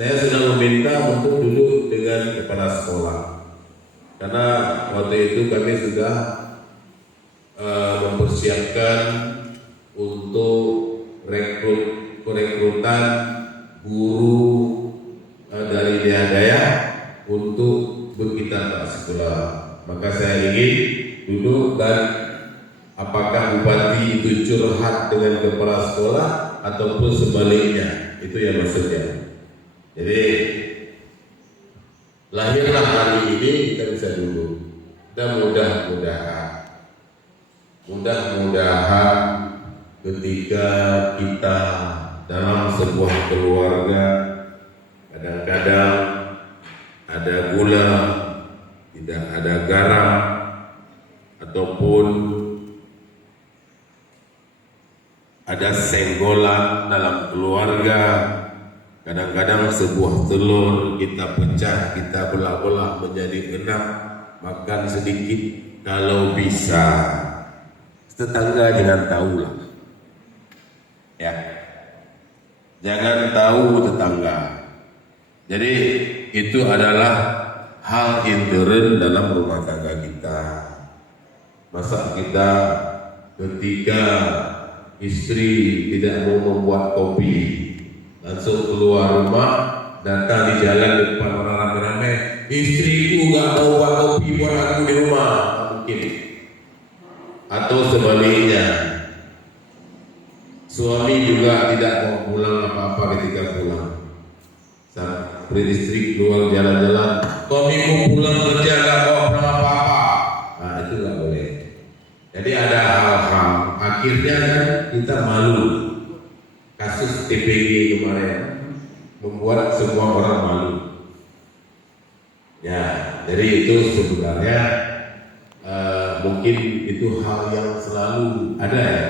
saya sudah meminta untuk duduk dengan kepala sekolah, karena waktu itu kami sudah mempersiapkan untuk perekrutan guru dari daerah untuk berkitar di sekolah. Maka saya ingin duduk dan apakah bupati itu curhat dengan kepala sekolah ataupun sebaliknya, itu yang maksudnya. Jadi lahirlah hari ini kita bisa duduk, dan mudah-mudahan ketika kita dalam sebuah keluarga kadang-kadang ada gula, tidak ada garam, ataupun ada senggolan dalam keluarga. Kadang-kadang sebuah telur kita pecah, kita belah-belah menjadi 6, makan sedikit. Kalau bisa tetangga jangan tahu lah, ya, jangan tahu tetangga. Jadi itu adalah hal intern dalam rumah tangga kita. Masa kita ketika istri tidak mau membuat kopi, langsung keluar rumah, datang di jalan depan orang ramai-ramai, istriku gak mau buat kopi buat aku di rumah, mungkin. Atau sebaliknya, suami juga tidak mau pulang apa-apa ketika pulang. Sampai istri keluar jalan-jalan, suamiku pulang kerja gak bawa pulang apa-apa. Nah itu gak boleh. Jadi ada hal-hal, akhirnya kan kita malu. Kasus TPG kemarin membuat semua orang malu. Ya, jadi itu sebenarnya mungkin itu hal yang selalu ada ya.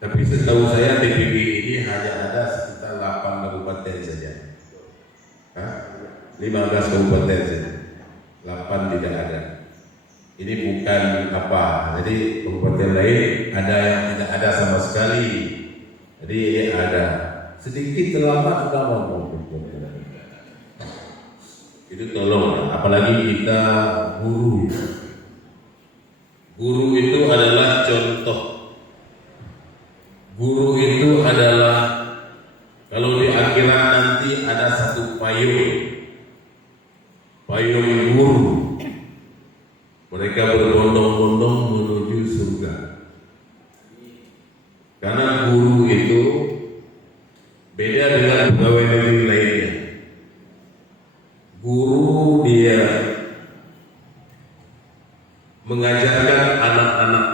Tapi setahu saya TPG ini hanya ada sekitar 8 kabupaten saja. 15 kabupaten saja. 8 tidak ada. Ini bukan apa. Jadi kabupaten lain ada yang tidak ada sama sekali. Jadi ini ada sedikit terlambat sudah mau. Itu tolong, apalagi kita guru. Guru itu adalah contoh. Guru itu adalah, kalau di akhirat nanti ada satu payung guru. Mereka berbondong-bondong menuju surga. Karena guru itu beda dengan pegawai negeri lainnya. Guru dia mengajarkan anak-anak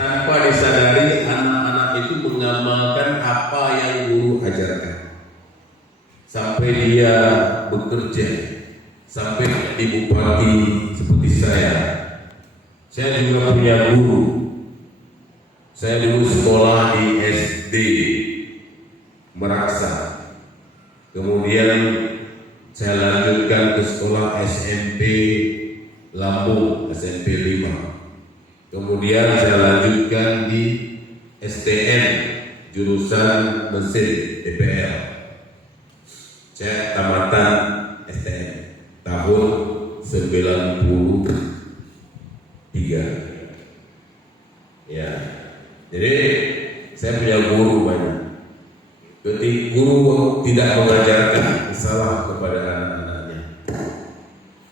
tanpa disadari anak-anak itu mengamalkan apa yang guru ajarkan. Sampai dia bekerja, sampai di bupati seperti saya. Saya juga punya guru. Saya dulu sekolah di SD Meraksa, kemudian saya lanjutkan ke sekolah SMP Lampung, SMP 5. Kemudian saya lanjutkan di STM jurusan mesin DPR. Saya tamatan STM tahun 93. Ya. Jadi saya punya guru banyak. Ketika guru tidak mengajarkan salah kepada anak-anaknya,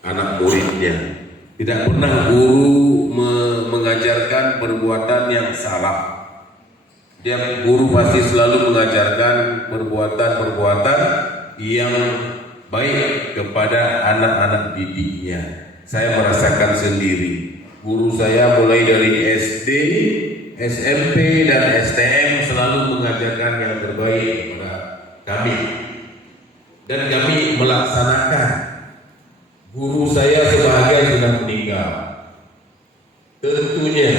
anak muridnya, tidak pernah guru mengajarkan perbuatan yang salah. Dia guru pasti selalu mengajarkan perbuatan-perbuatan yang baik kepada anak-anak didiknya. Saya merasakan sendiri. Guru saya mulai dari SD, SMP dan STM selalu mengajarkan yang terbaik kepada kami, dan kami melaksanakan. Guru saya sebahagian sudah meninggal. Tentunya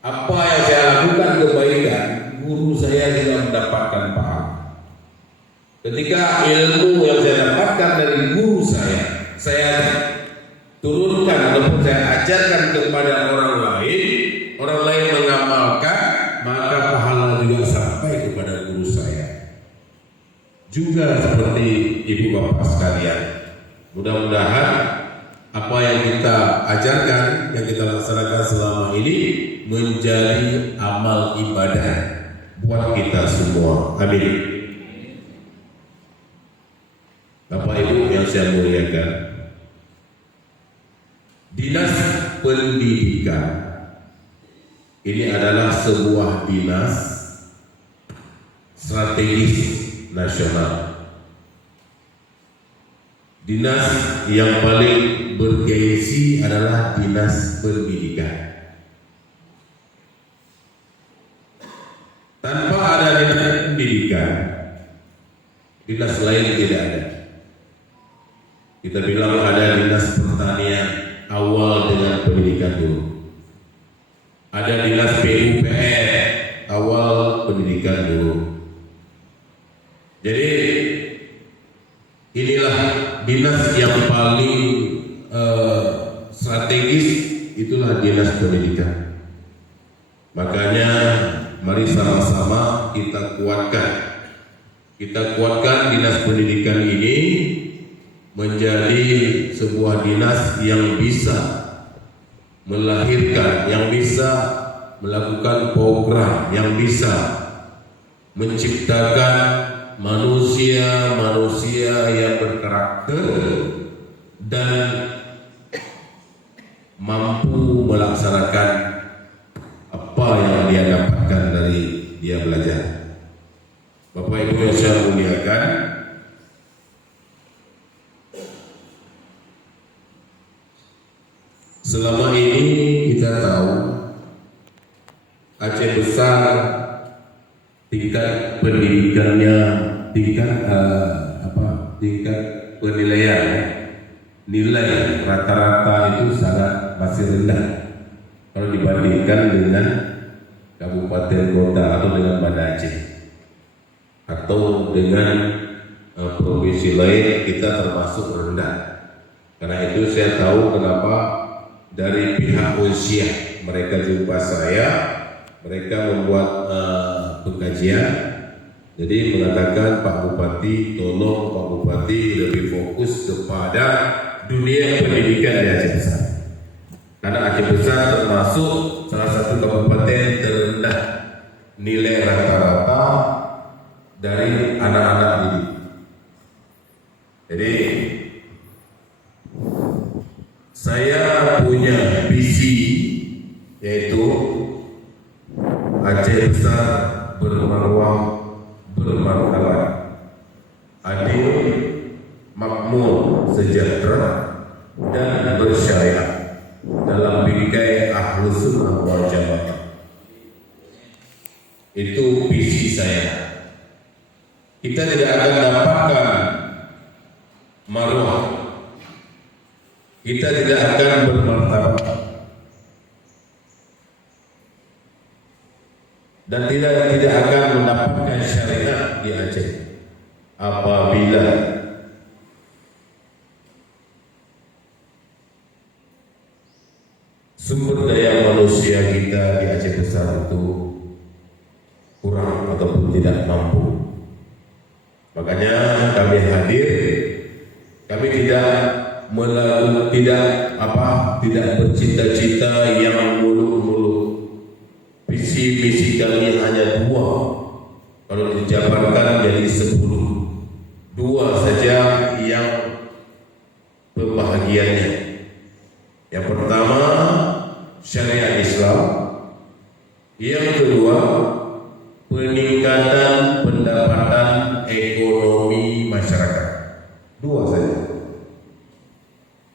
apa yang saya lakukan kebaikan, guru saya juga mendapatkan pahala. Ketika ilmu yang saya dapatkan dari guru saya turunkan ataupun saya ajarkan kepada orang lain mengamalkan, maka pahala juga sampai kepada guru saya. juga seperti ibu bapak sekalian. Mudah-mudahan apa yang kita ajarkan, yang kita laksanakan selama ini menjadi amal ibadah buat kita semua. Amin. Bapak Ibu yang saya muliakan, Dinas Pendidikan ini adalah sebuah dinas strategis nasional. Dinas yang paling bergengsi adalah Dinas Pendidikan. Tanpa ada dinas pendidikan, dinas lain tidak ada. Kita bilang ada dinas pertanian, awal dengan pendidikan dulu. Ada dinas PUPR, awal pendidikan dulu. Jadi inilah dinas yang paling strategis, itulah dinas pendidikan. Makanya mari sama-sama kita kuatkan dinas pendidikan ini menjadi sebuah dinas yang bisa melahirkan, yang bisa melakukan program, yang bisa menciptakan manusia-manusia yang berkarakter dan mampu melaksanakan apa yang dia dapatkan dari dia belajar. Bapak Ibu yang saya muliakan, selama ini kita tahu Aceh besar tingkat pendidikannya, tingkat penilaian, nilai rata-rata itu sangat masih rendah kalau dibandingkan dengan kabupaten kota atau dengan Banda Aceh atau dengan provinsi lain, kita termasuk rendah. Karena itu saya tahu kenapa dari pihak Unsiah mereka jumpa saya, mereka membuat pengkajian. Jadi mengatakan Pak Bupati, tolong Pak Bupati lebih fokus kepada dunia pendidikan di Aceh Besar. Karena Aceh Besar termasuk salah satu kabupaten terendah nilai rata-rata dari anak-anak didik. Jadi saya punya visi, yaitu Aceh Besar bermarwah, bermartabat, adil, makmur, sejahtera, dan bersyariat dalam bingkai Ahlus Sunnah wal Jamaah. Itu visi saya. Kita tidak akan dapatkan marwah, kita tidak akan bermartabat, dan tidak akan mendapatkan syariat di Aceh apabila sumber daya manusia kita di Aceh Besar itu kurang ataupun tidak mampu. Makanya kami hadir, kami tidak bercita-cita yang muluk-muluk. Visi-visi kami hanya 2. Kalau dijabarkan jadi 10. 2 saja yang pembahagiannya. Yang pertama, syariat Islam. Yang kedua, peningkatan pendapatan ekonomi masyarakat. 2 saja.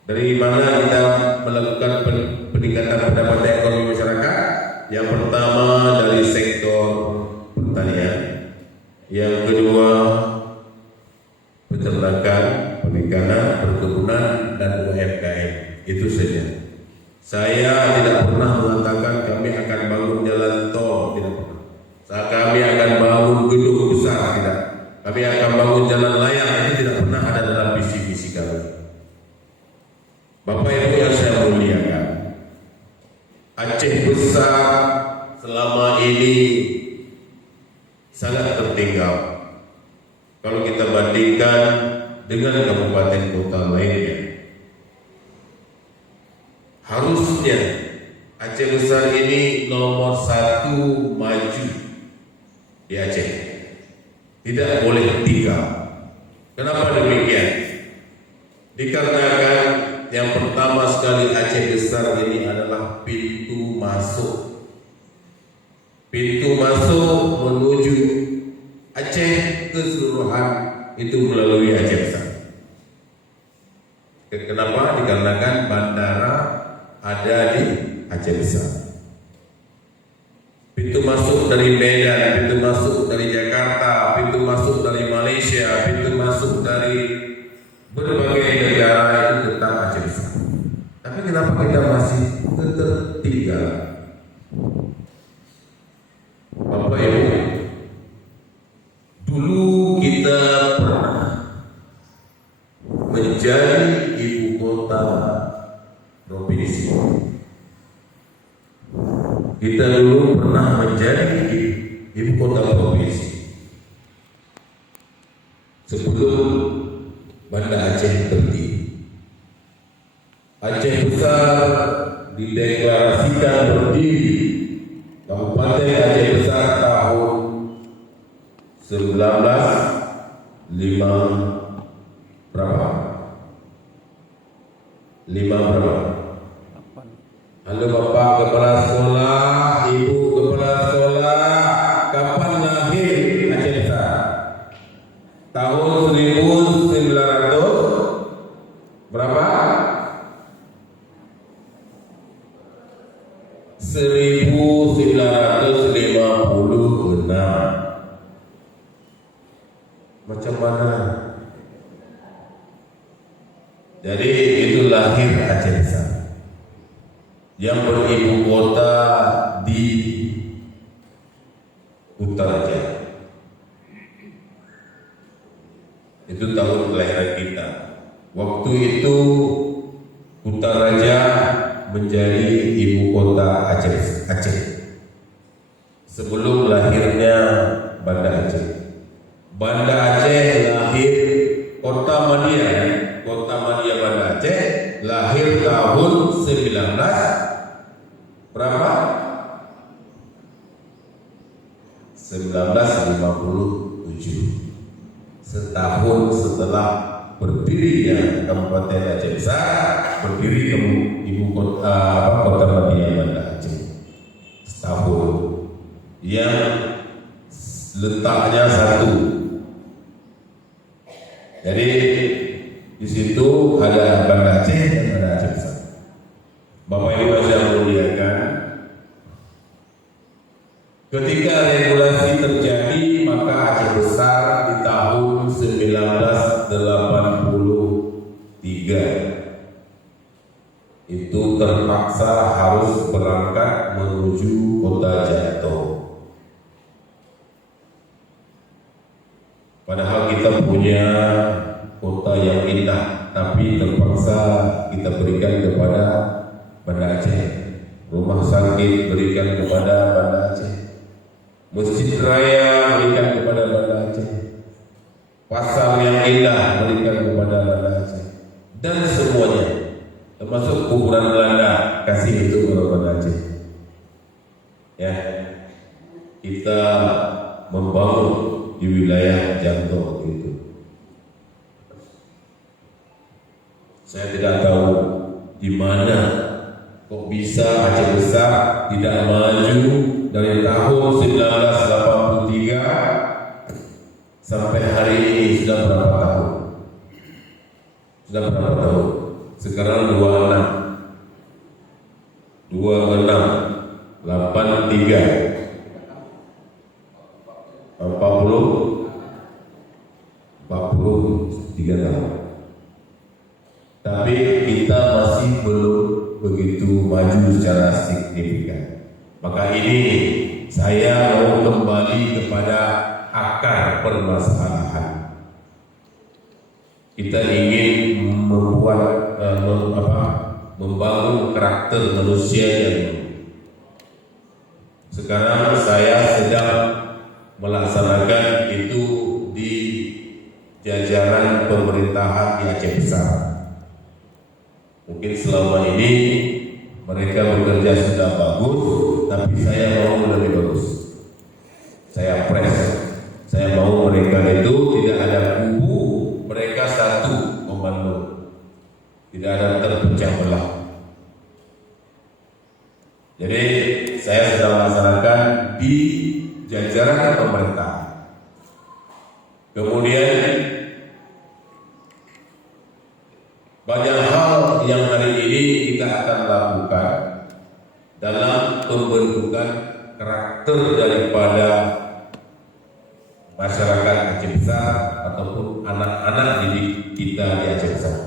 Dari mana kita melakukan peningkatan pendapatan ekonomi masyarakat? Yang pertama dari sektor pertanian, yang kedua peternakan, perikanan, perkebunan, dan UMKM. Itu saja. Saya tidak pernah mengatakan kami akan bangun jalan tol, tidak pernah. Kami akan bangun gedung besar, tidak. Kami akan bangun jalan layang, itu tidak pernah ada dalam visi-visi kami. Bapak Ibu yang saya muliakan, Aceh Besar selama ini sangat tertinggal. kalau kita bandingkan dengan kabupaten kota lainnya. Harusnya Aceh Besar ini nomor 1 maju di Aceh. Tidak boleh tinggal. Kenapa demikian? Dikarenakan yang pertama sekali Aceh Besar ini adalah pintu masuk. Pintu masuk menuju Aceh keseluruhan itu melalui Aceh Besar. Kenapa? Dikarenakan bandara ada di Aceh Besar. Pintu masuk dari Medan, pintu masuk dari Jakarta, pintu masuk dari Malaysia, pintu masuk dari berbagai negara itu tentang Aceh Besar. Tapi kenapa kita masih tertinggal? Bapak Ibu, dulu kita pernah menjadi ibu kota provinsi. Kita dulu pernah menjadi ibu kota provinsi sebelum Banda Aceh berdiri. Aceh Besar dideklarasikan berdiri Kabupaten Aceh Besar tahun 1905 berapa? 5 berapa? Halo Bapak Kepala Sekolah, Ibu Kepala Sekolah, kapan lahir Aceh Besar? Tahun 1900 berapa? 1956. Macam mana? Jadi itu lahir Aceh Besar yang beribu kota di Utara Jaya. Itu tahun kelahiran kita. Waktu itu Utaraja menjadi ibu kota Aceh. Sebelum lahirnya Banda Aceh. Banda Aceh lahir Kota Madia Banda Aceh lahir tahun 19 berapa? 1957. Setahun setelah berdirinya Kabupaten Aceh Besar, berdiri ibu kota Kota Madia Banda Aceh. Setahun yang letaknya satu. Jadi di situ ada Banda Aceh dan Banda Aceh Besar. Bapak Ibu yang muliakan, ketika regulasi terjadi maka Aceh Besar di tahun 1983 itu terpaksa harus berangkat menuju Kota Jato. Padahal kita punya kota yang indah, tapi terpaksa kita berikan kepada Banda Aceh. Rumah sakit berikan kepada Banda Aceh. Masjid Raya berikan kepada Banda Aceh. Pasar yang indah berikan kepada Banda Aceh. Dan semuanya, termasuk kuburan Belanda, kasih itu kepada Banda Aceh. Ya, kita membangun di wilayah Janto itu. Saya tidak tahu di mana kok bisa Aceh Besar tidak maju dari tahun 1983 sampai hari ini. Sudah berapa tahun? Sekarang 26 83 43 tahun. Tapi kita masih belum begitu maju secara signifikan. Maka ini saya mau kembali kepada akar permasalahan. Kita ingin membangun karakter manusia yang sekarang saya sedang melaksanakan itu di jajaran pemerintahan di Aceh Besar. Mungkin selama ini mereka bekerja sudah bagus, tapi saya mau lebih bagus. Saya saya mau mereka itu tidak ada kubu, mereka satu komando, tidak ada terpecah belah. Jadi saya sedang melaksanakan di jajaran pemerintah. Kemudian banyak hal yang hari ini kita akan lakukan dalam pembentukan karakter daripada masyarakat Aceh Besar ataupun anak-anak didik kita di Aceh Besar.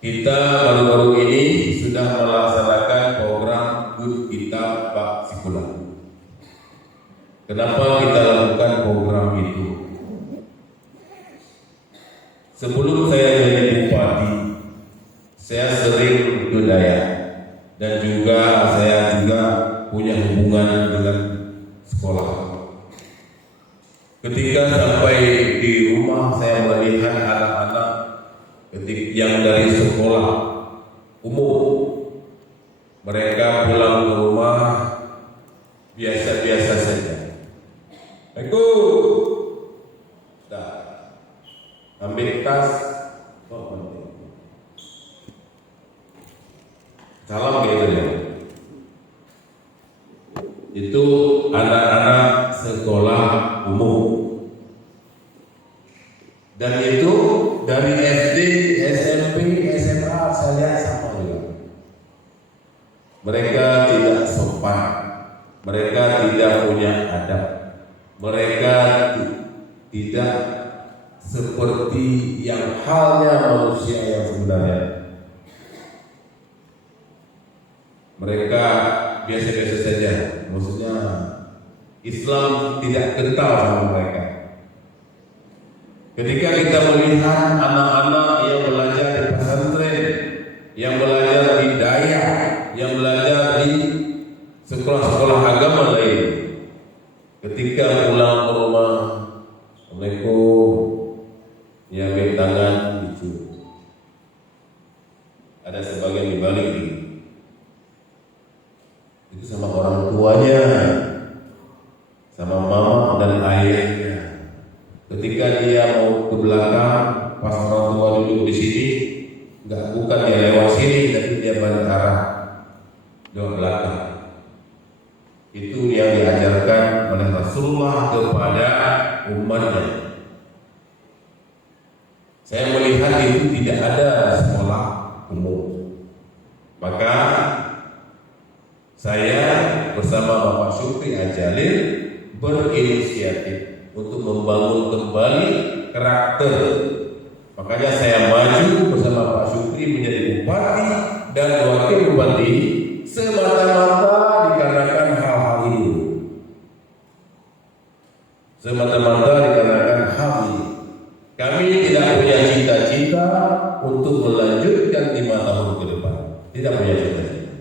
Kita baru-baru ini sudah melaksanakan program Good Kita Pak Sikulah. Kenapa kita lakukan program itu? Sebelum saya jadi bupati, saya sering ke Dayak dan juga saya punya hubungan dengan sekolah. Ketika sampai di rumah saya melihat anak-anak yang dari sekolah umum, mereka pulang ke rumah biasa-biasa saja. Ambil tas, salam gitu ya. Itu anak-anak sekolah umum. Dan itu dari SD, SMP, SMA saya lihat sama juga. Mereka tidak sopan, mereka tidak punya adab, mereka tidak seperti yang halnya manusia yang sebenarnya. Mereka biasa-biasa saja, maksudnya Islam tidak kental sama mereka. Ketika kita melihat anak-anak yang belajar di pesantren, yang belajar di Dayak, yang belajar di sekolah-sekolah agama lain, ketika pulang ke rumah, Assalamualaikum, ya ambil tangan gitu. Ada sebagian dibalik itu sama orang tuanya, sama mama dan ayahnya. Ketika dia mau ke belakang, pas orang tua duduk di sini, bukan dia lewat sini, tapi dia balik arah lewat belakang. Itu yang diajarkan oleh Rasulullah kepada umatnya. Saya melihat itu tidak ada sekolah umum. Maka saya bersama Bapak Syukri Ajalil berinisiatif untuk membangun kembali karakter. Makanya saya maju bersama Pak Syukri menjadi bupati dan wakil bupati semata-mata dikarenakan hal-hal ini. Semata-mata dikarenakan hal ini. Kami tidak punya cita-cita untuk melanjutkan 5 tahun ke depan. Tidak punya cita-cita.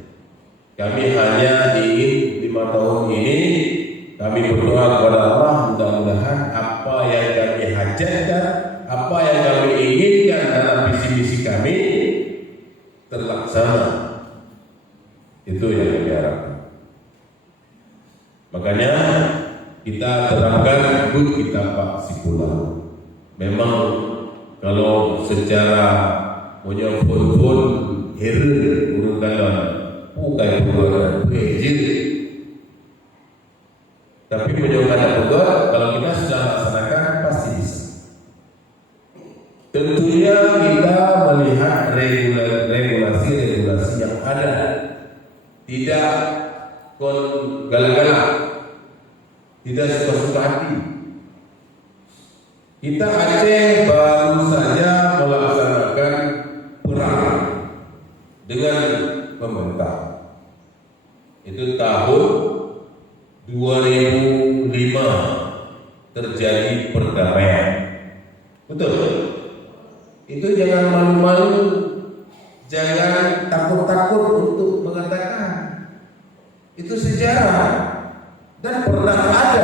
Kami hanya ingin 5 tahun ini kami berdoa kepada Allah, mudah-mudahan apa yang kami hajatkan, apa yang kami inginkan dalam visi-misi kami terlaksana. Itu yang kami harapkan. Makanya kita terapkan Good Kita Pak Sikulah. Memang kalau secara punya phone hero urutan bukan bukan tapi menjauhkan juga kalau kita sudah laksanakan pasti bisa. Tentunya kita melihat regulasi yang ada, tidak galak-galak, tidak suka-suka hati. Kita Aceh baru saja melaksanakan perang dengan pemerintah. Itu tahun 2005 terjadi perdamaian. Betul. Itu jangan malu-malu, jangan takut-takut untuk mengatakan. Itu sejarah dan pernah ada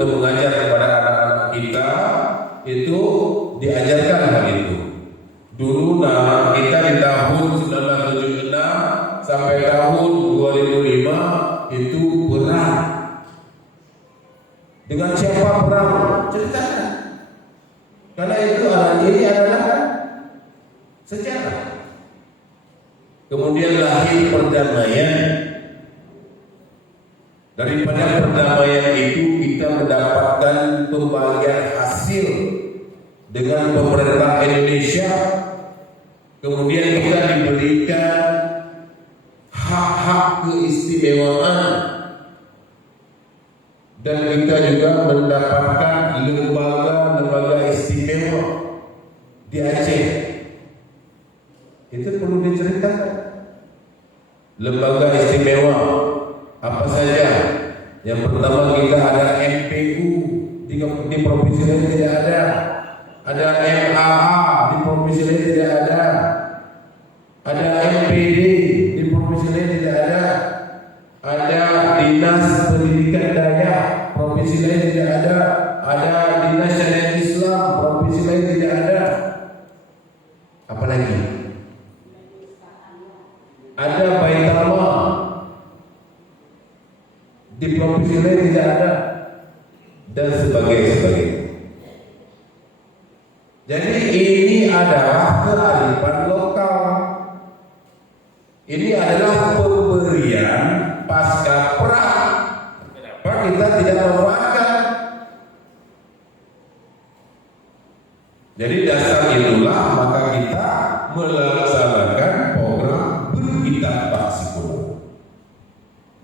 untuk mengajar kepada anak-anak kita itu diajarkan hal itu. Dulu kita di tahun 1976 sampai tahun 2005 itu perang. Dengan siapa perang? Ceritakan. Karena itu ini adalah sejarah. Kemudian lahir perdamaian. Daripada perdamaian itu kita mendapatkan pembagian hasil dengan pemerintah Indonesia. Kemudian kita diberikan hak-hak keistimewaan dan kita juga mendapatkan lembaga-lembaga istimewa di Aceh. Itu perlu diceritakan. Lembaga istimewa apa saja? Yang pertama kita ada MPU di provinsi lain tidak ada. Ada MAA di provinsi lain tidak ada. Ada MPD di provinsi lain tidak ada. Ada Dinas Pendidikan Dayak provinsi lain tidak ada. Ada Dinas Syariat Islam provinsi lain tidak ada. Apalagi? Ada Baitama di provinsi lain tidak ada, dan sebagainya. Jadi ini adalah kearifan lokal. Ini adalah pemberian pasca perang. Kenapa kita tidak memanfaatkan? Jadi dasar itulah maka kita melaksanakan program Berkitab Paksikulum.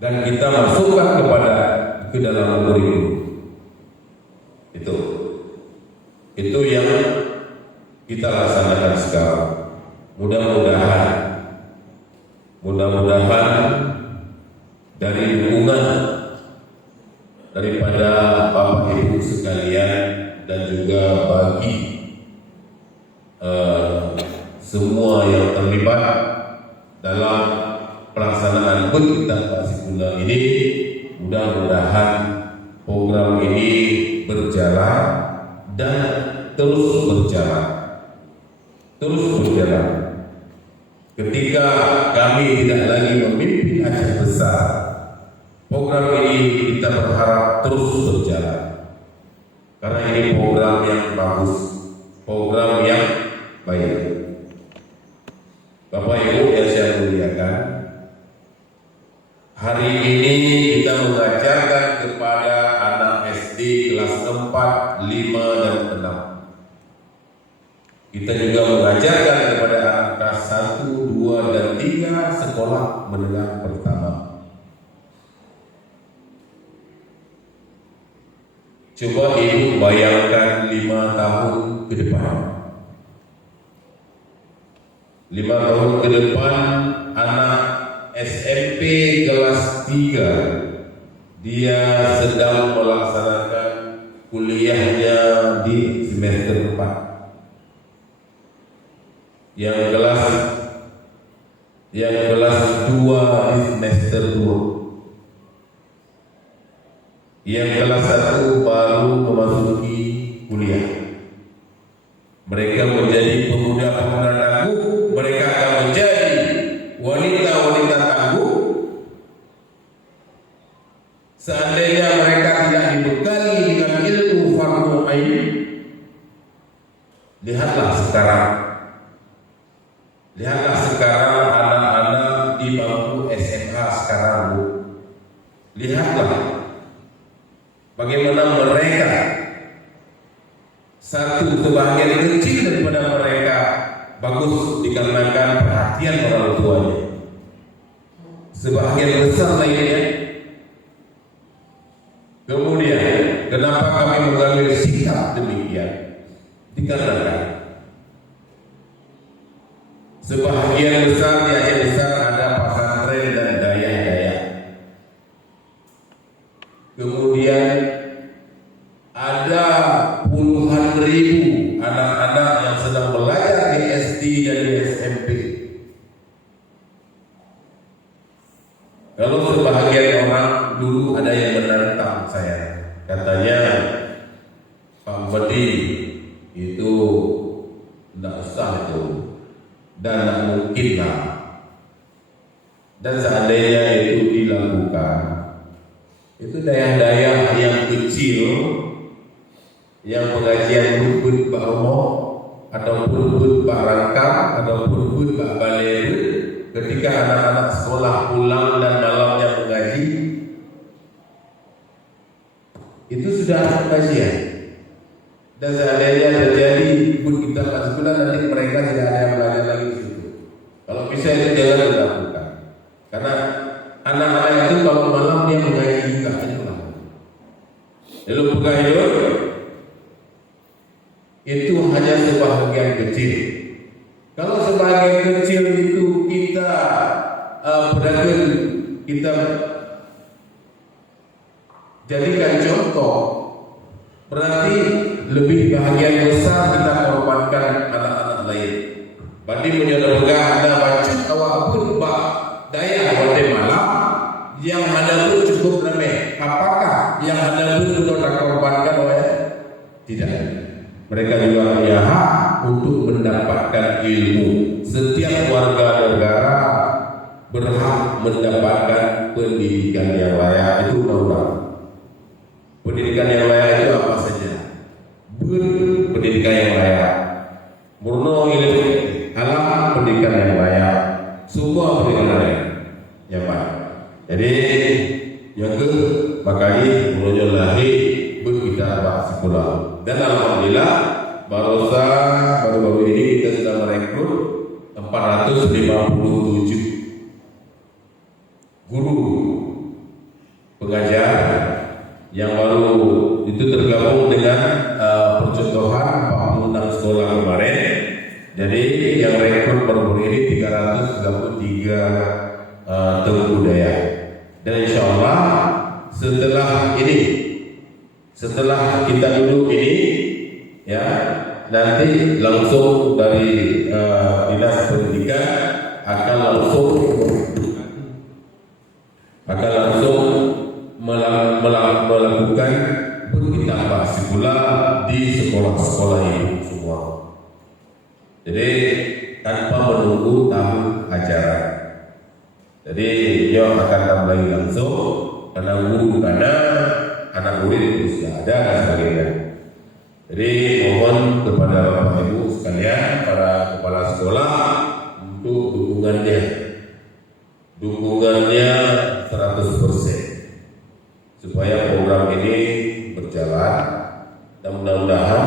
Dan kita masukkan ke dalam kurikulum. Itu yang kita laksanakan sekarang. Mudah-mudahan dari dukungan daripada Bapak Ibu sekalian dan juga bagi semua yang terlibat dalam pelaksanaan Berkitab Paksikulum ini, mudah-mudahan program ini berjalan dan terus berjalan. Ketika kami tidak lagi memimpin Aceh Besar, program ini kita berharap terus berjalan. Karena ini program yang bagus, program yang baik. Bapak Ibu yang saya muliakan, hari ini kita mengajarkan kepada anak SD kelas 4, 5, dan 6. Kita juga mengajarkan kepada anak kelas 1, 2, dan 3 sekolah menengah pertama. Coba Ibu bayangkan 5 tahun ke depan. 5 tahun ke depan anak SMP kelas 3 dia sedang melaksanakan kuliahnya di semester 4. Yang kelas 2 di semester 2. Yang kelas 1 baru memasuki kuliah. Mereka menjadi pemuda-pemuda tangguh, mereka akan menjadi wanita-wanita tangguh. Seandainya mereka tidak dibekali dengan ilmu fardu ain, lihatlah sekarang anak-anak di bangku SMA sekarang, Bu. Lihatlah bagaimana mereka, satu sebagian kecil daripada mereka bagus dikarenakan perhatian orang tuanya. Sebagian besar lainnya. Kemudian, kenapa kami mengambil sikap demikian? Dikarenakan sebagian besar di Aceh Besar ada pesantren dan daya-daya. Kemudian ada puluhan ribu anak-anak yang sedang belajar di SD dan di SMP. Kalau sebahagian orang dulu ada yang menantang saya, Katanya Pak Budi itu tidak usah itu, dan tidak mungkin lah. Dan seandainya itu dilakukan, itu daerah-daerah yang kecil, yang pengajian bud Pak Romo, ataupun bud Pak Rangkam, ataupun bud Pak Baleru, ketika anak-anak sekolah pulang dan malamnya mengaji, itu sudah pengajian. Dan seandainya terjadi bud kita pas sekolah, nanti mereka tidak ada yang belajar lagi di situ. Kalau bisa itu jangan dilakukan, karena anak-anak itu kalau malam dia mengaji juga itulah. Lalu pegayun itu hanya sebahagian kecil. Kalau sebagian kecil itu kita pedagang, kita jadikan contoh, berarti lebih bahagian besar kita korbankan anak-anak lain. Badi menyuruh pegang ada baca awak pun bak daya Guatemala yang ada pun cukup ramai. Apakah yang ada pun untuk dikorbankan oleh? Tidak. Mereka juga punya hak untuk mendapatkan ilmu. Setiap warga negara berhak mendapatkan pendidikan yang layak. Itu undang-undang. Pendidikan yang layak itu apa saja? Pendidikan yang layak. Murno ilmu alam, pendidikan yang layak. Semua pendidikan yang layak. Ya Pak. Jadi yang ke makanya mulanya lahir kita Pak sekolah. Dan alhamdulillah baru-baru ini kita sudah merekrut 457 guru pengajar yang baru itu tergabung dengan percontohan 46 sekolah kemarin. Jadi yang rekrut baru ini 333 tengku budaya. Dan insya Allah setelah kita duduk ini, ya nanti langsung dari dinas pendidikan akan langsung melakukan bertambah sekolah di sekolah-sekolah ini semua. Jadi tanpa menunggu tahun ajaran. Jadi dia akan tambah langsung karena guru karena anak murid sudah ada dan sebagainya. Jadi mohon kepada Bapak Ibu sekalian, para kepala sekolah untuk dukungannya 100% supaya program ini berjalan dan mudah-mudahan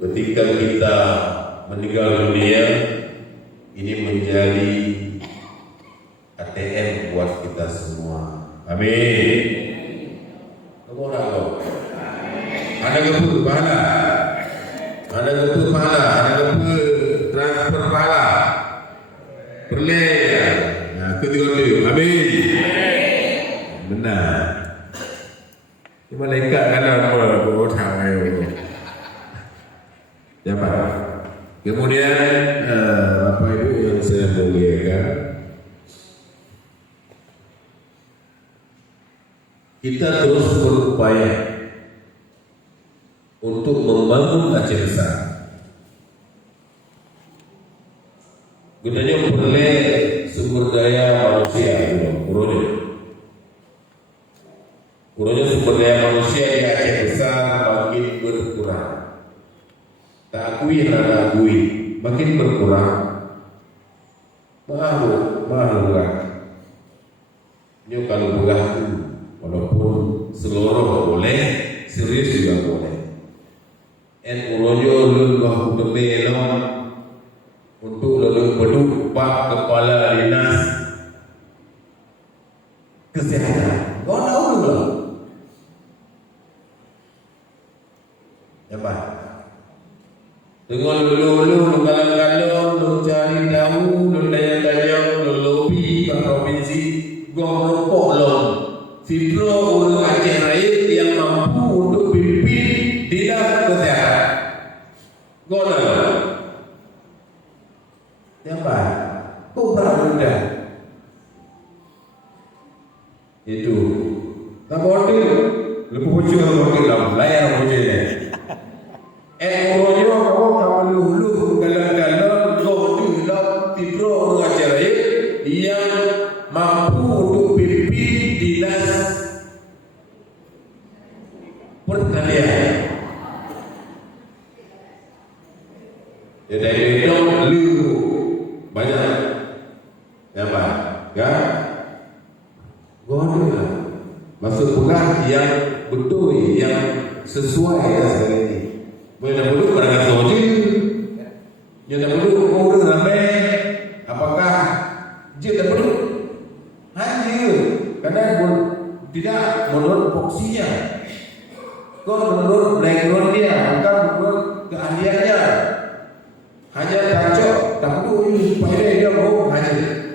ketika kita meninggal dunia ini menjadi ATM buat kita semua. Amin. Kamu orang ada gebur pahala, ada gebur pahala, ada gebur transfer pahala. Perleh. Nah, ketiga. Amin. Benar. Ini malaikat kan apa orang ayo. Ya Pak. Kemudian Bapak Ibu yang saya muliakan, kita terus berupaya untuk membangun Aceh besar. Gunanya memperoleh sumber daya manusia, Kurangnya sumber daya manusia di Aceh besar makin berkurang. Tak akui, makin berkurang. Malu. Ini kalau begitu, walaupun seluruh boleh, serius juga boleh. Urojo lembah belong untuk lalu beduk Pak Kepala Dinas Kesehatan. Kau tahu belum? Ya Pak. Dengan lu kalang-kalang, lu cari tahu, lu tanya-tanya, lu lobi Pak Provinsi, gua merokok lo. Fibro urut Aceh Raya yang mampu untuk pimpin dinas kesehatan. Gua tahu. Ya Pak, kok mudah. Itu model lepas bocor model lah layar bocor ni orangnya kamu lulu galang-galang tu lah tibro mengajar yang mampu untuk pimpin dinas pertanian. Jadi itu lu banyak apa? Ya, bodoh lah. Maksud bukan yang betul, yang sesuai ya sekali ini. Boleh dulu barang soju, yang dulu orang ramai. Apakah dia tak perlu? Hanya karena tidak menurut foksinya, kau menurut background dia, bukan menurut keahliannya. Hanya cocok, tak perlu supaya dia mau hanya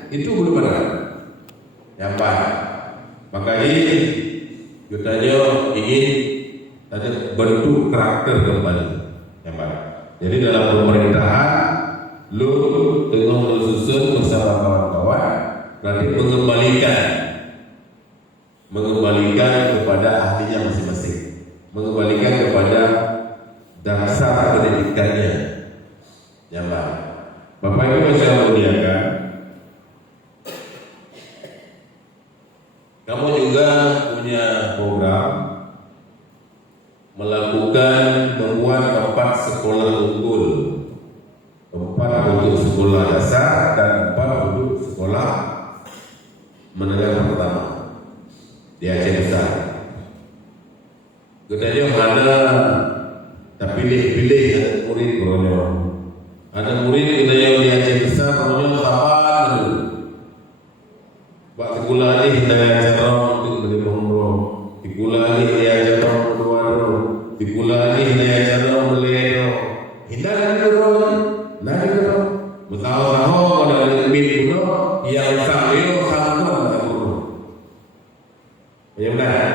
itu belum ada. Yang baik. Makanya katanya ingin ada bentuk karakter kembali. Yang baik. Jadi dalam pemerintahan lu tengah susun bersama kawan-kawan nanti mengembalikan kepada ahlinya masing-masing, mengembalikan kepada dasar pendidikannya yang baik. Bapak Ibu saya muliakan, kamu juga punya program melakukan membuat 4 sekolah unggul, 4 untuk sekolah dasar dan 4 untuk sekolah menengah pertama di Aceh Besar. Katanya ada tak pilih murid bronyo. Ada murid katanya di Aceh Besar bronyo sabar dulu. Buat sekolah ni hendak cara untuk beli umroh. Di sekolah ni dia cara berdua dulu. Di sekolah ni dia cara beli hendak dulu. Nah dulu. Bersama-sama kalau ada lebih dulu yang sambil sama dulu. Ya benar.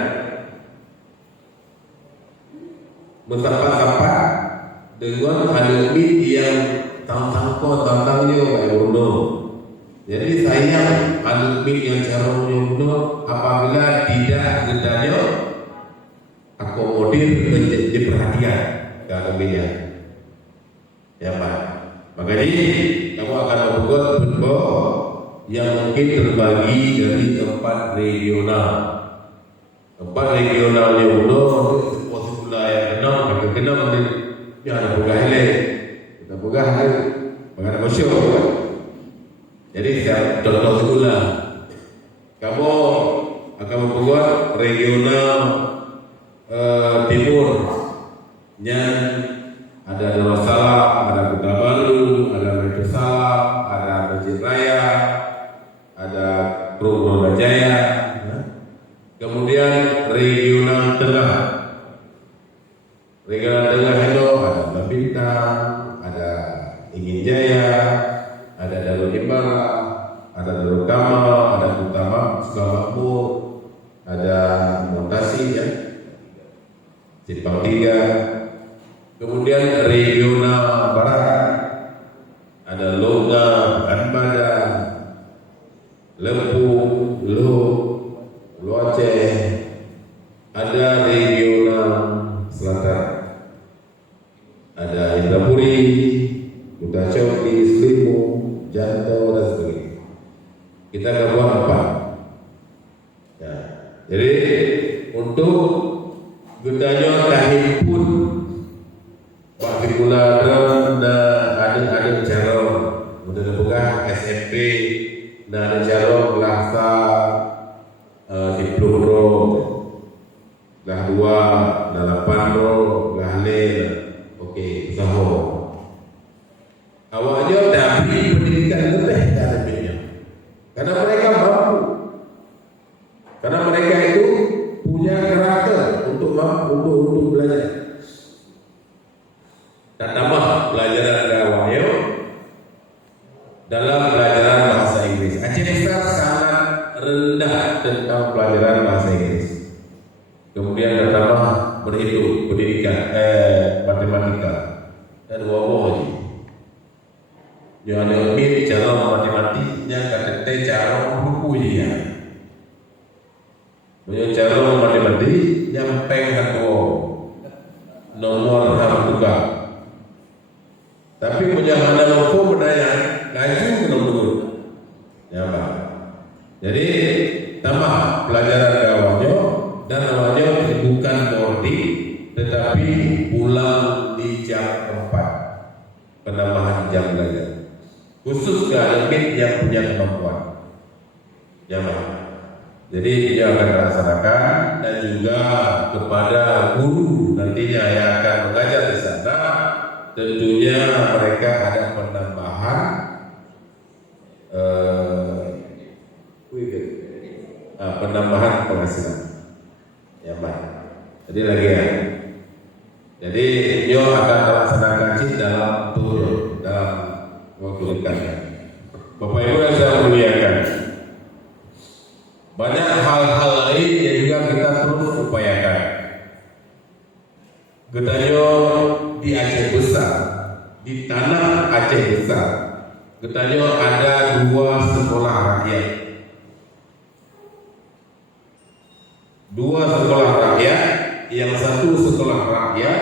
Betapa dengan ada lebih yang tantang-tantangnya kayak dulu. Jadi sayang ada lebih yang cara dulu apabila tidak gendanya akomodir menjadi perhatian dan lebihnya. Ya Pak. Makanya kamu akan membuat bentuk yang mungkin terbagi dari tempat regional. Tempat regionalnya untuk posisi wilayah kenal yang ada buka hele, kita buka hele, mengenai masyur. Jadi contoh sekolah, kamu akan membuat regional timur, yang ada Darussalam, ada Kota Baru, ada Mercusuar, ada Masjid Raya, ada Probolinggo Jaya. Kemudian regional tengah, itu ada Bintang, ada Ingin Jaya, ada Darul Ibarat, ada Darul Kamal, ada Utama, Sulamakmur, ada Montasi ya, Simpang 3. Kemudian regional barat ada Longgang, Anbadan, Lempu, Lu Aceh. Ada regional selatan, ada Indrapuri, Kuta Coki, Slimu, Jantau dan sebagainya. Kita akan buat 4. Ya. Jadi untuk gendanya kahim pun waktu bulan ada cara udah buka SMP dan ada cara kelasa diploro dah 2 dah 8 dah lel. Okey, usaha awak aja dah beri pendidikan lebih dah lebihnya karena mereka mampu, karena mereka itu punya karakter untuk belajar. Dan tambah pelajaran dakwahnya dalam pelajaran bahasa Inggris. Aceh Besar sangat rendah tentang pelajaran bahasa Inggris. Kemudian tambah berhitung pendidikan matematika dan wawo aja. Yang ada cara matematiknya kata cara buku dia. punya cara mandi nyampeng hatuo nomor hambuka. Tapi punya mana lompo berdaya laju ke nomor ya Pak. Jadi tambah pelajaran kawannya dan namanya bukan boarding tetapi pulang di jam 4, penambahan jam belajar khusus ke anak yang punya kemampuan ya Pak. Jadi dia akan melaksanakan dan juga kepada guru nantinya yang akan mengajar di sana tentunya mereka ada penambahan penambahan penghasilan ya Pak. Jadi lagi ya. Jadi dia akan melaksanakan dalam waktu dekat. Bapak Ibu yang saya muliakan, banyak hal-hal lain yang juga kita terus upayakan. Gedanyo di Aceh Besar, di tanah Aceh Besar, gedanyo ada 2 sekolah rakyat. 2 sekolah rakyat, yang satu sekolah rakyat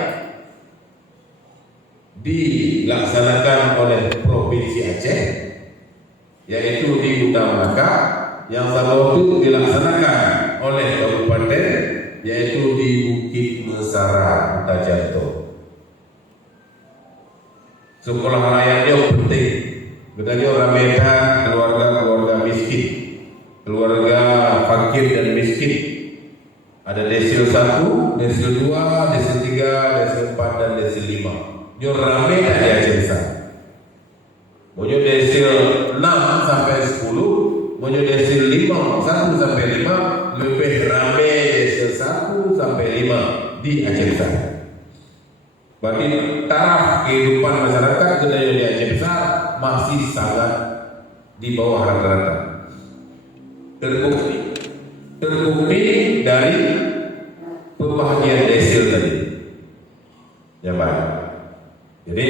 dilaksanakan oleh Provinsi Aceh, yaitu di Kota Melaka. Yang satu dilaksanakan oleh kabupaten, yaitu di Bukit Mesara, Kota Janto. Sekolah rakyatnya penting. Betulnya ramekan keluarga miskin, keluarga fakir dan miskin. Ada desil 1, desil 2, desil 3, desil 4 dan desil 5. Dia rame dan dia Aceh. Punya desil 6 sampai 10, punya desil 1 sampai 5, lebih rame desil 1 sampai 5 di Aceh Besar. Berarti taraf kehidupan masyarakat budaya di Aceh Besar masih sangat di bawah rata-rata. Terbukti dari pembagian desil tadi. Ya Pak. Jadi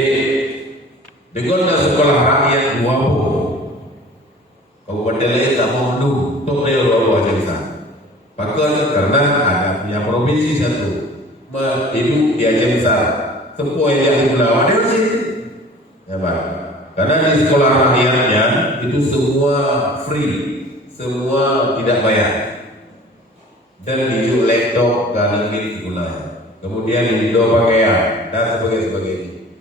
dengan sekolah rakyat 20 kabupaten lain tak mau dulu untuk dia 20 Aceh Besar. Bahkan karena ada punya provinsi satu hidup di Aceh Besar. Sepuh yang di Pulau ada sih. Ya Pak. Karena di sekolah rakyatnya itu semua free, semua tidak bayar. Dan dijuk laptop dan ringgit sebulan. Kemudian dijual pakaian dan sebagainya.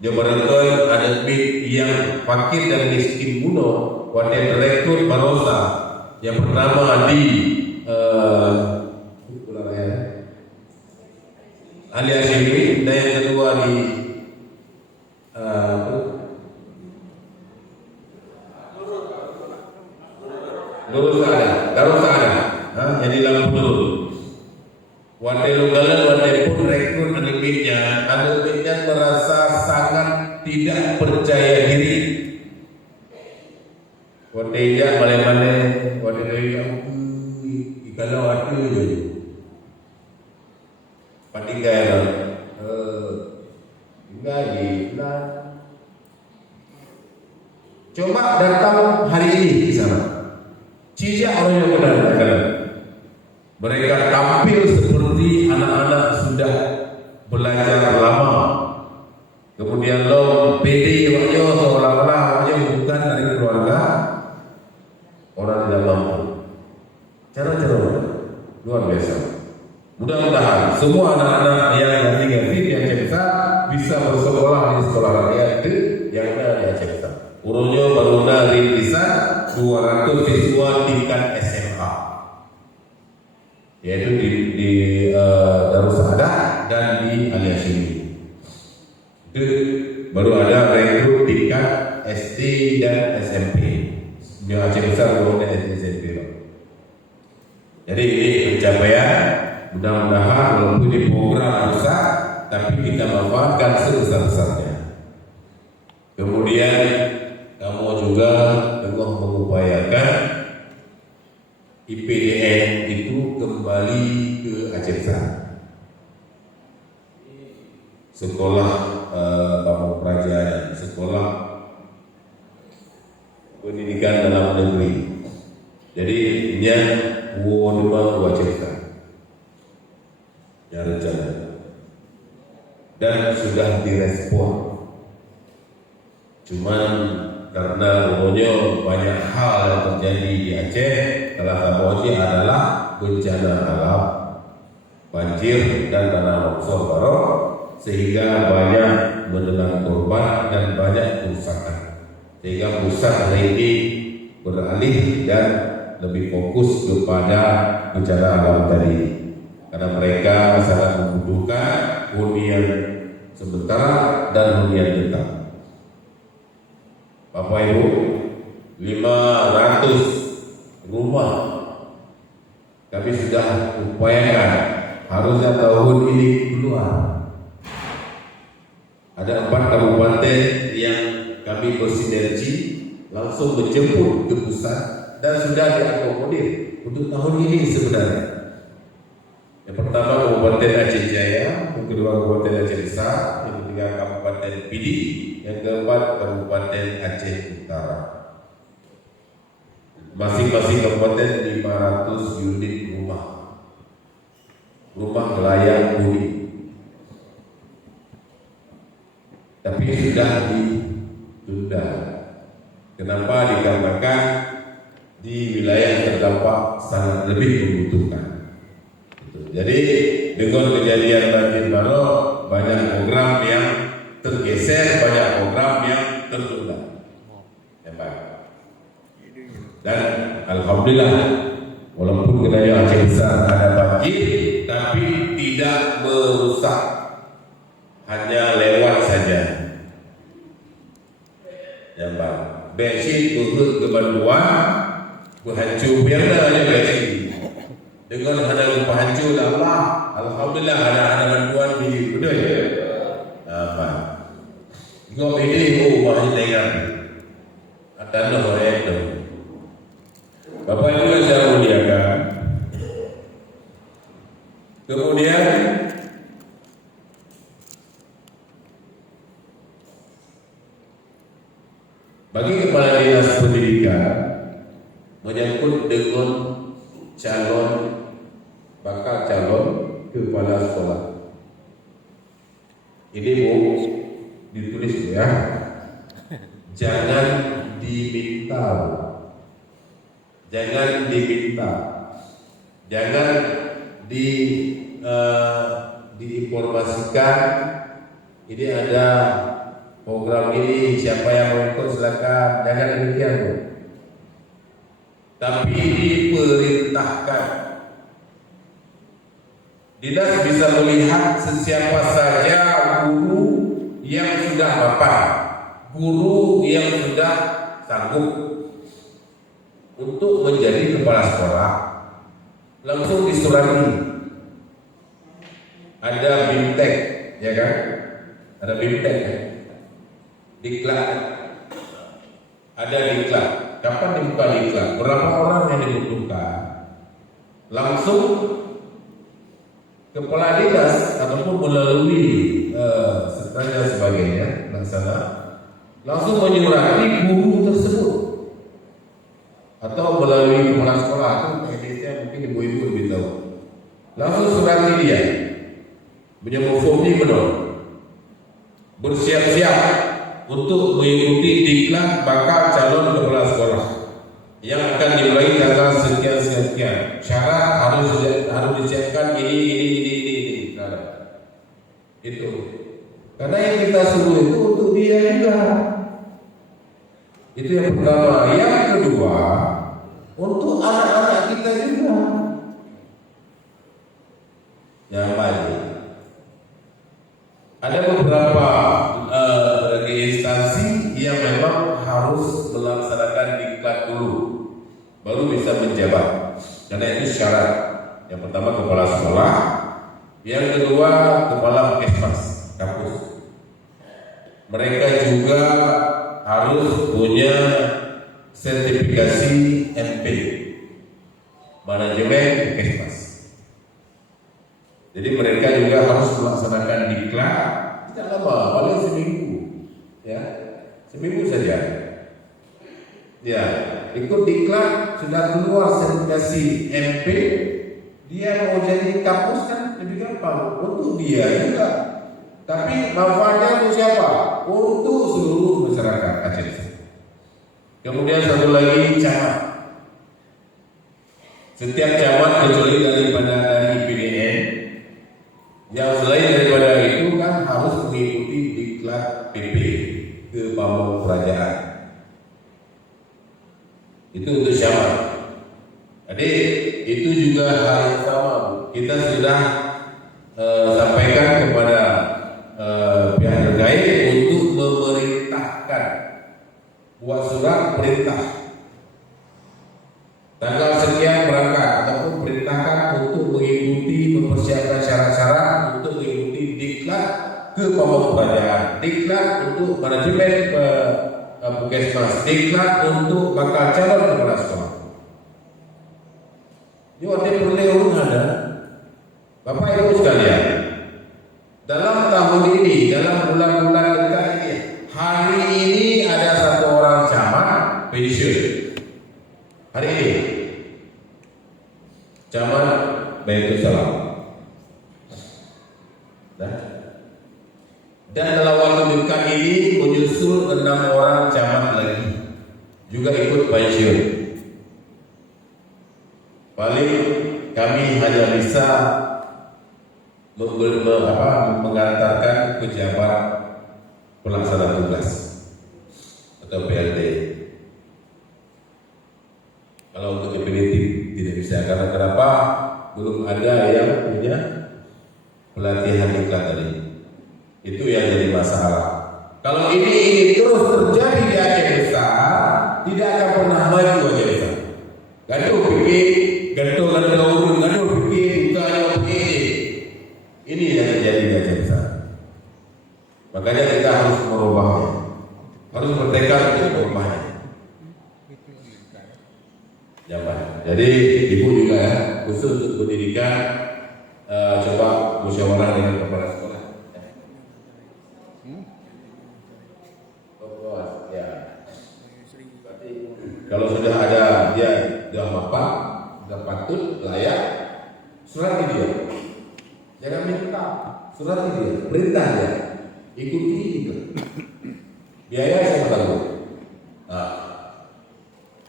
Dia berangkat ada bid yang fakir dan miskin bunuh. Wakil Direktur Barosa yang pertama di Ali Hashimi dan yang kedua di Darussa ada, jadi lampu dulu. Wakil Lugalan, wakil pun rekrut animitnya, animitnya merasa sangat tidak percaya diri. Wakil dia mana-mana, wakil dia kalau wakil je. Patikai gaji coba datang hari ini di sana. Cijak orang yang benar. Mereka tampil seperti anak-anak sudah belajar lama. Kemudian lo pede waktu seolah-olah bukan dari keluarga orang tidak mampu. Cara-cara luar biasa. Mudah-mudahan semua anak-anak yang tinggal di Aceh Besar bisa bersekolah di sekolah rakyat yang ada di Aceh Besar. Urunnya baru rintisan 200 siswa tingkat SMA, yaitu di Darussa dan di Ali Hashimi. Itu baru ada rekrut tingkat SD dan SMP. Di Aceh Besar belum ada SD SMP. Jadi ini pencapaian. Mudah-mudahan walaupun ini program besar, tapi kita manfaatkan sebesar-besarnya. Kemudian kamu juga tengah mengupayakan IPDN itu kembali ke Aceh Besar. Sekolah Pamong Praja, sekolah pendidikan dalam negeri. Jadi nya dua cerita ya rencana dan sudah direspon. Cuman karena umumnya banyak hal yang terjadi di Aceh, salah satunya adalah bencana alam, banjir dan tanah longsor baru, sehingga banyak menelan korban dan banyak kerusakan. Sehingga pusat hari ini beralih dan lebih fokus kepada bencana alam tadi, karena mereka sangat membutuhkan hunian sementara dan hunian tetap. Bapak Ibu, 500 rumah kami sudah upayakan harusnya tahun ini keluar. Ada 4 kabupaten yang kami bersinergi langsung menjemput ke pusat dan sudah diakomodir untuk tahun ini sebenarnya. Yang pertama Kabupaten Aceh Jaya, yang kedua Kabupaten Aceh Besar, yang ketiga Kabupaten Pidi, yang keempat Kabupaten Aceh Utara. Masing-masing kabupaten 500 unit rumah layak huni. Tapi sudah ditunda. Kenapa? Dikarenakan di wilayah terdampak sangat lebih membutuhkan. Jadi dengan kejadian banjir baru, banyak program yang tergeser, banyak program yang tertunda. Ya Pak. Dan alhamdulillah, walaupun wilayah Aceh Besar ada banjir, tapi tidak merusak, hanya lewat saja. Ya Pak. Besi turut ke bantuan, berhancur biarlah aja besi. Dengan ada lupa hancur Allah, alhamdulillah ada bantuan biji betul ya. Apa? Kau ini masih dengar. Ada nama itu. Bapak Ibu yang saya muliakan. Kemudian bagi kepala dinas pendidikan menyangkut dengan bakal calon kepala sekolah. Ini mau ditulis ya. Jangan diminta. Jangan diinformasikan. Ini ada program ini, siapa yang mau ikut silakan. Jangan demikian, Bu. Tapi diperintahkan. Dinas bisa melihat sesiapa saja guru yang sudah mapan, guru yang sudah sanggup untuk menjadi kepala sekolah, langsung disurati. Ada bimtek, ya kan? Ada bimtek, ya? Diklat. Ada diklat. Kapan dibuka diklat? Berapa orang yang dibutuhkan? Langsung kepala dinas ataupun melalui sertanya sebagainya laksana langsung menyurati guru tersebut atau melalui kepala sekolah itu Indonesia mungkin ibu-ibu lebih tahu, langsung surati dia menyemufumi benar bersiap-siap untuk mengikuti diklat bakal calon kepala sekolah yang akan dimulai tanggal sekian. Syarat harus disiapkan ini. Itu. Karena yang kita suruh itu untuk dia juga. Itu yang pertama. Yang kedua, untuk anak-anak kita juga. Yang lain. Ada beberapa instansi yang memang harus melaksanakan diklat dulu, baru bisa menjabat. Karena itu syarat. Yang pertama kepala sekolah, yang kedua kepala puskesmas kampus. Mereka juga harus punya sertifikasi MP, manajemen puskesmas. Jadi mereka juga harus melaksanakan diklat tidak lama, paling seminggu, ya seminggu saja. Ya ikut diklat sudah keluar sertifikasi MP, dia mau jadi kapus kan lebih gampang untuk dia juga. Tapi manfaatnya untuk siapa? Untuk seluruh masyarakat Aceh. Kemudian satu lagi camat. Setiap camat kecuali daripada dari PDN, yang selain daripada itu kan harus mengikuti diklat PP ke pamong kerajaan. Itu untuk camat. Jadi itu juga hal yang sama. Kita sudah sampaikan kepada pihak terkait untuk memerintahkan buat surat perintah tanggal sekian berangkat ataupun perintahkan untuk mengikuti mempersiapkan syarat-syarat untuk mengikuti diklat ke pamong kerajaan, diklat untuk manajemen puskesmas, diklat untuk bakal calon kepala sekolah. Ini waktu perlu ada Bapak Ibu sekalian. Dalam tahun ini, dalam bulan-bulan dekat ini, hari ini ada satu orang camat pensiun. Hari ini, camat Baitul Salam. Dan dalam waktu dekat ini menyusul 6 orang camat lagi juga ikut pensiun. Paling kami hanya bisa mengantarkan pejabat pelaksana tugas atau PLT. Kalau untuk definitif tidak bisa, karena kenapa? Belum ada yang punya pelatihan diklat tadi. Itu yang jadi masalah. Kalau ini terus terjadi di Aceh besar, tidak akan pernah maju Aceh besar. Gaduh pikir, gaduh urun, gaduh pikir, buka pikir. Ini yang terjadi di Aceh besar. Makanya kita harus merubahnya, harus bertekad untuk merubahnya. Jadi ibu juga ya, khusus untuk pendidikan, coba musyawarah dengan kepala sekolah. Ya. Kalau sudah ada dia sudah mapan, sudah patut, layak, surati dia. Jangan minta, surati dia, perintah dia, ikuti itu. Biaya saya tanggung. Nah,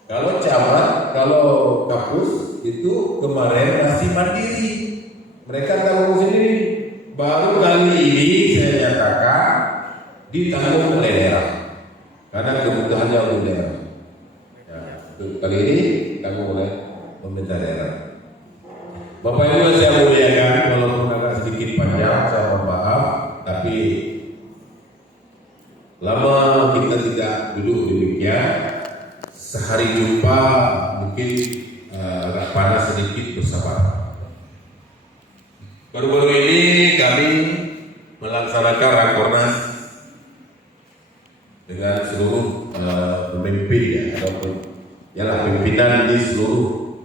kalau camat, kalau kapus itu kemarin masih mandiri, mereka tanggung sendiri. Baru kali ini saya nyatakan ditanggung oleh daerah, karena kebutuhannya untuk daerah. Ya, kali ini ditanggung oleh pemerintah daerah. Bapak Ibu yang saya muliakan, walaupun agak sedikit panjang, saya mohon maaf, tapi lama kita tidak duduk demikian. Sehari jumpa mungkin agak panas sedikit, bersabar. Baru-baru ini kami melaksanakan rakornas dengan seluruh pemimpin ya, ataupun ialah pimpinan di seluruh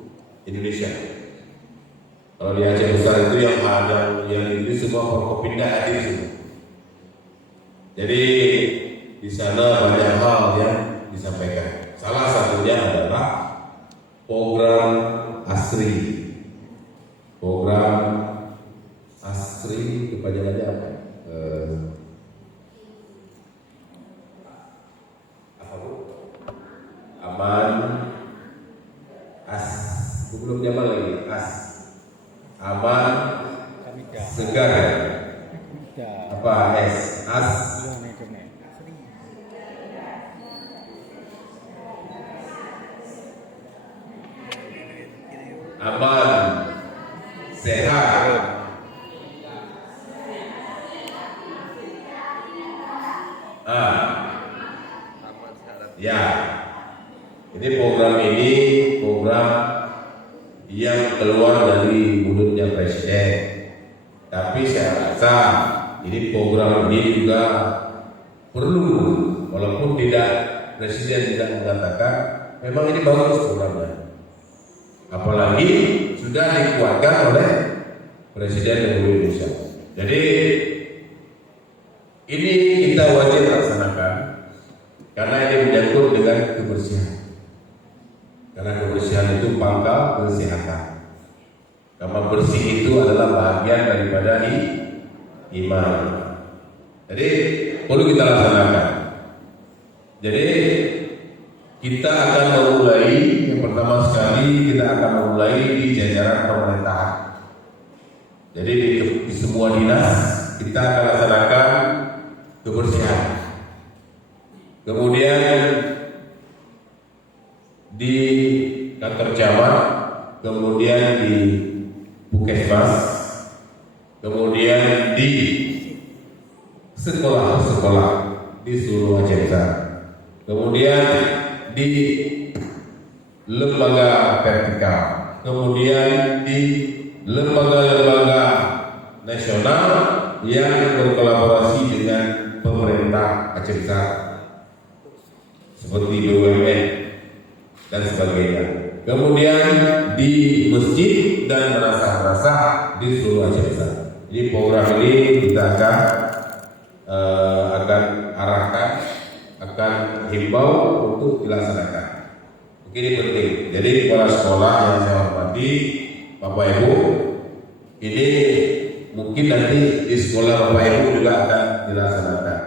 Indonesia. Kalau di Aceh besar itu yang ada yang ini semua Forkopimda hadir semua. Jadi di sana banyak hal yang disampaikan. Salah satunya adalah program ASRI. Program ASRI kepanjangannya apa? Aman, belum zaman lagi, aman, segar, apa aman, sehat, ya. Ini program yang keluar dari mulutnya Presiden. Tapi saya rasa ini program ini juga perlu, walaupun Presiden tidak mengatakan, memang ini bagus programnya. Apalagi sudah dikuatkan oleh Presiden Republik Indonesia. Jadi ini kita wajib laksanakan karena ini menyangkut dengan kebersihan. Karena kebersihan itu pangkal kesehatan. Kamar bersih itu adalah bagian daripada iman. Jadi perlu kita laksanakan. Jadi kita akan memulai, yang pertama sekali kita akan memulai di jajaran pemerintahan. Jadi di semua dinas kita akan laksanakan kebersihan. Kemudian di kantor camat, kemudian di Puskesmas, kemudian di sekolah-sekolah di seluruh Aceh Besar, kemudian di lembaga vertikal, kemudian di lembaga-lembaga nasional yang berkolaborasi dengan pemerintah Aceh Besar seperti BUMN dan sebagainya. Kemudian di masjid dan madrasah di seluruh Aceh Besar. Jadi program ini kita akan arahkan, akan himbau untuk dilaksanakan. Ini penting. Jadi kepala sekolah yang saya hormati, Bapak Ibu, ini mungkin nanti di sekolah Bapak Ibu juga akan dilaksanakan.